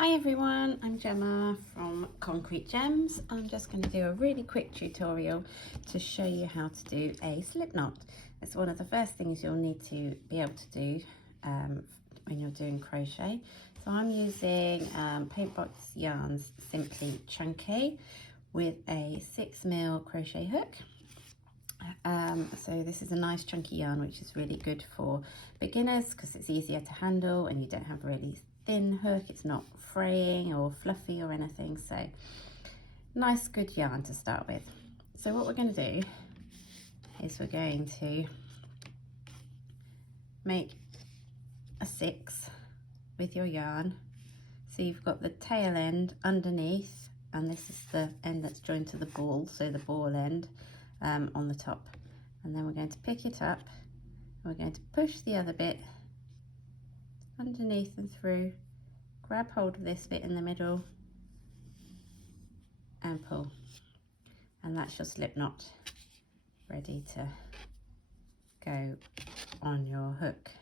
Hi everyone, I'm Gemma from Concrete Gems. I'm just going to do a really quick tutorial to show you how to do a slip knot. It's one of the first things you'll need to be able to do when you're doing crochet. So I'm using Paintbox Yarns Simply Chunky with a 6mm crochet hook. So this is a nice chunky yarn which is really good for beginners because it's easier to handle and you don't have really thin hook, it's not fraying or fluffy or anything, so nice good yarn to start with. So what we're going to do is we're going to make a 6 with your yarn. So you've got the tail end underneath and this is the end that's joined to the ball, so the ball end on the top, and then we're going to pick it up and we're going to push the other bit underneath and through, grab hold of this bit in the middle and pull, and that's your slip knot ready to go on your hook.